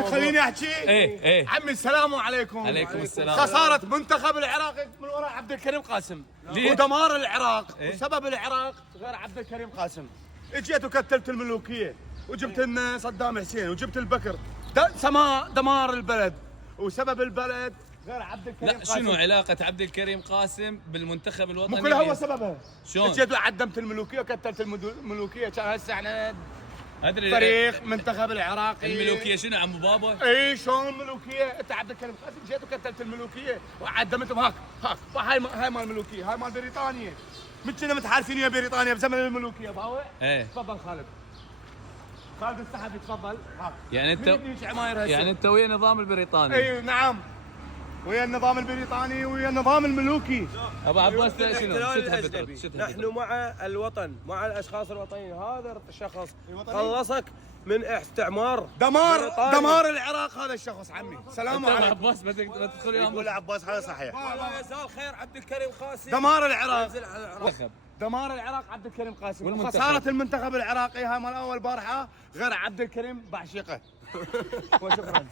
عمي خليني احكي. ايه عمي السلام عليكم. عليكم السلام. خسارة منتخب العراق من وراء عبد الكريم قاسم. ليه؟ ودمار العراق إيه؟ وسبب العراق غير عبد الكريم قاسم. اجيت وكتلت الملوكية وجبت لنا صدام حسين وجبت البكر. سماء دمار البلد وسبب البلد غير عبد الكريم لا، قاسم. شنو علاقة عبد الكريم قاسم بالمنتخب الوطني؟ مو كله هو سببها. شلون؟ جيت وعدمت الملوكية وكتلت الملوكية. كان هسه احنا ادري فريق منتخب العراقي. الملوكية شنو عمو بابا؟ اي شلون الملوكيه؟ انت عبد الكريم قاسم جيت وكتلت الملوكيه وعدمتهم. هاك هاي مال الملوكيه، هاي مال بريطانيا. من كنا متحالفين ويا بريطانيا بزمن الملوكيه. باوع ايه تفضل خالد. خالد السحبي تفضل. هاك يعني انت من يجيك عماير هسه؟ يعني انت ويا النظام البريطاني. اي نعم، ويا النظام البريطاني ويا النظام الملوكي. ابو عباس شنو؟ الاحتلال شو تحب الأجنبي. شو تحب نحن مع الوطن، مع الاشخاص الوطنيين. هذا الشخص الوطني؟ خلصك من استعمار دمار بريطاني. دمار العراق هذا الشخص عمي. سلام انت ابو عليكم. عباس ما تدخل يقول عباس هذا صحيح. لا يزال خير عبد الكريم قاسم. دمار العراق، ينزل على العراق. دمار العراق عبد الكريم قاسم. والمنتخب؟ وخسارة المنتخب العراقي هاي مال اول بارحة غير عبد الكريم بعشقه. وشكرا.